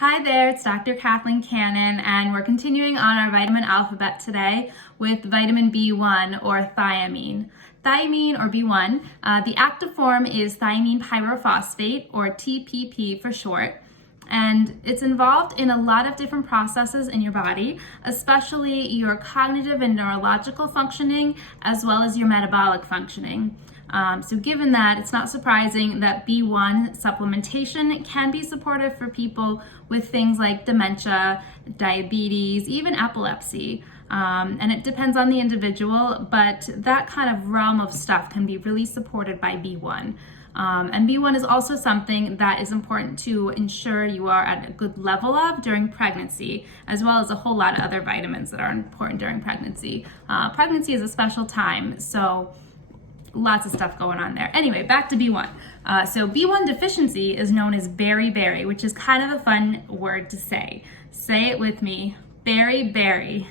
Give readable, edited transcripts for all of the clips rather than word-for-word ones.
Hi there, it's Dr. Kathleen Cannon, and we're continuing on our vitamin alphabet today with vitamin B1 or thiamine. Thiamine or B1, the active form is thiamine pyrophosphate or TPP for short, and it's involved in a lot of different processes in your body, especially your cognitive and neurological functioning as well as your metabolic functioning. So given that, it's not surprising that B1 supplementation can be supportive for people with things like dementia, diabetes, even epilepsy. And it depends on the individual, but that kind of realm of stuff can be really supported by B1. And B1 is also something that is important to ensure you are at a good level of during pregnancy, as well as a whole lot of other vitamins that are important during pregnancy. Pregnancy is a special time, so lots of stuff going on there. Anyway, back to B1. So B1 deficiency is known as beriberi, which is kind of a fun word to say. Say it with me, beriberi.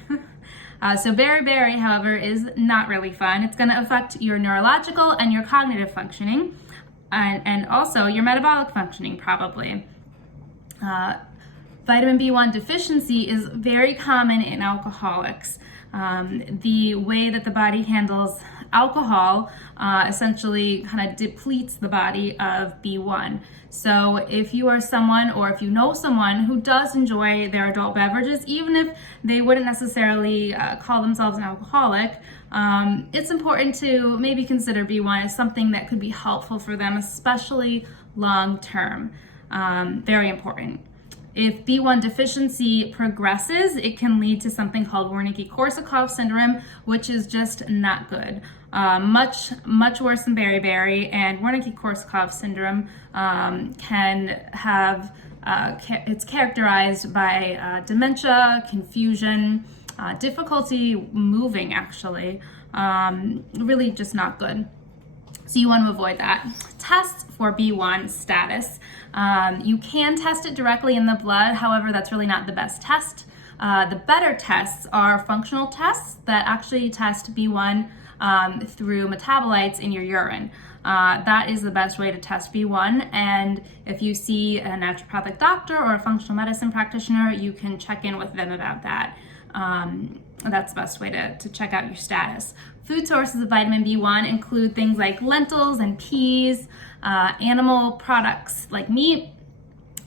So beriberi, however, is not really fun. It's going to affect your neurological and your cognitive functioning, and also your metabolic functioning probably. Vitamin B1 deficiency is very common in alcoholics. The way that the body handles alcohol essentially kind of depletes the body of B1. So if you are someone, or if you know someone who does enjoy their adult beverages, even if they wouldn't necessarily call themselves an alcoholic, it's important to maybe consider B1 as something that could be helpful for them, especially long term. Very important. If B1 deficiency progresses, it can lead to something called Korsakoff Syndrome, which is just not good. Much worse than beriberi, and Korsakoff Syndrome can have, it's characterized by dementia, confusion, difficulty moving actually, really just not good. So you want to avoid that. Tests for B1 status. You can test it directly in the blood, however, that's really not the best test. The better tests are functional tests that actually test B1 through metabolites in your urine. That is the best way to test B1, and if you see a naturopathic doctor or a functional medicine practitioner, you can check in with them about that. That's the best way to check out your status. Food sources of vitamin B1 include things like lentils and peas, animal products like meat.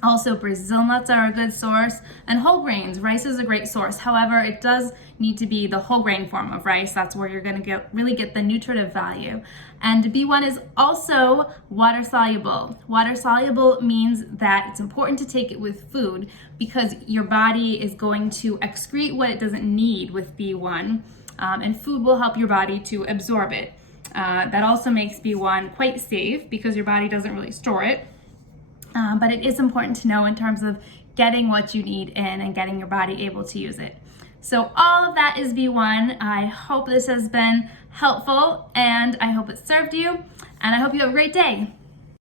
Also, Brazil nuts are a good source, and whole grains. Rice is a great source. However, it does need to be the whole grain form of rice. That's where you're going to really get the nutritive value. And B1 is also water soluble. Water soluble means that it's important to take it with food because your body is going to excrete what it doesn't need with B1, and food will help your body to absorb it. That also makes B1 quite safe because your body doesn't really store it. But it is important to know in terms of getting what you need in and getting your body able to use it. So all of that is B1. I hope this has been helpful, and I hope it served you, and I hope you have a great day.